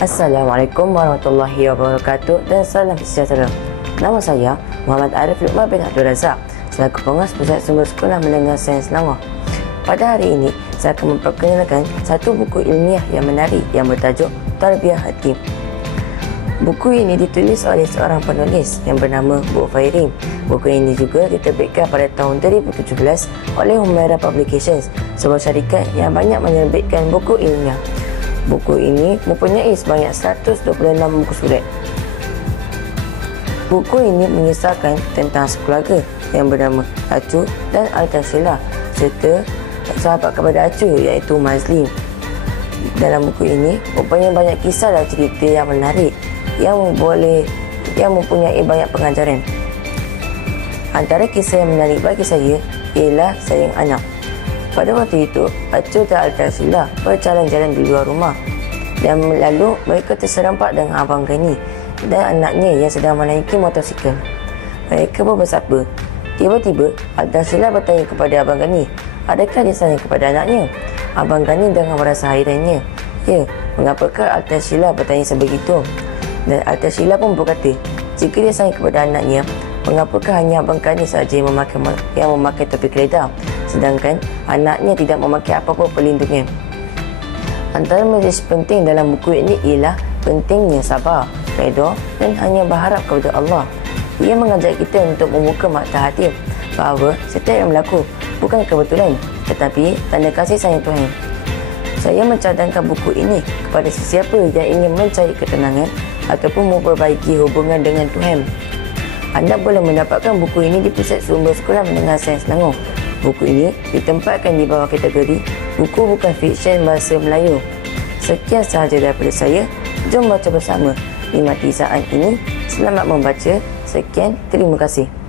Assalamualaikum warahmatullahi wabarakatuh dan salam sejahtera. Nama saya Muhammad Arif Luqman bin Abdul Razak, selaku pengurusi Pusat Sumber Sekolah Menengah Sains Selangor. Pada hari ini, saya akan memperkenalkan satu buku ilmiah yang menarik yang bertajuk Tarbiyah Hakim. Buku ini ditulis oleh seorang penulis yang bernama Bu Fairim. Buku ini juga diterbitkan pada tahun 2017 oleh Humaira Publications, sebuah syarikat yang banyak menerbitkan buku ilmiah. Buku ini mempunyai sebanyak 126 buku surat. Buku ini mengisahkan tentang sekeluarga yang bernama Acu dan Al-Tashilah serta sahabat kepada Acu iaitu Mazlim. Dalam buku ini mempunyai banyak kisah dan cerita yang menarik yang mempunyai banyak pengajaran. Antara kisah yang menarik bagi saya ialah sayang anak. Pada waktu itu, Acu dan Al-Tashilah berjalan-jalan di luar rumah dan lalu mereka terserempak dengan Abang Gani dan anaknya yang sedang menaiki motosikal. Mereka pun bersapa. Tiba-tiba, Al-Tashilah bertanya kepada Abang Gani, adakah dia sayang kepada anaknya? Abang Gani dengan merasa hairannya. Ya, mengapakah Al-Tashilah bertanya sebegitu? Dan Al-Tashilah pun berkata, jika dia sayang kepada anaknya, mengapakah hanya Abang Gani sahaja yang memakai topi keledar, sedangkan anaknya tidak memakai apa-apa pelindungnya? Antara majlis penting dalam buku ini ialah pentingnya sabar, redha dan hanya berharap kepada Allah. Ia mengajak kita untuk membuka mata hati bahawa setiap yang berlaku bukan kebetulan tetapi tanda kasih sayang Tuhan. Saya mencadangkan buku ini kepada sesiapa yang ingin mencari ketenangan ataupun memperbaiki hubungan dengan Tuhan. Anda boleh mendapatkan buku ini di Pusat Sumber Sekolah Menengah Sains Selangor. Buku ini ditempatkan di bawah kategori buku bukan fiksyen bahasa Melayu. Sekian sahaja daripada saya. Jom baca bersama. Nikmati saat ini. Selamat membaca. Sekian, terima kasih.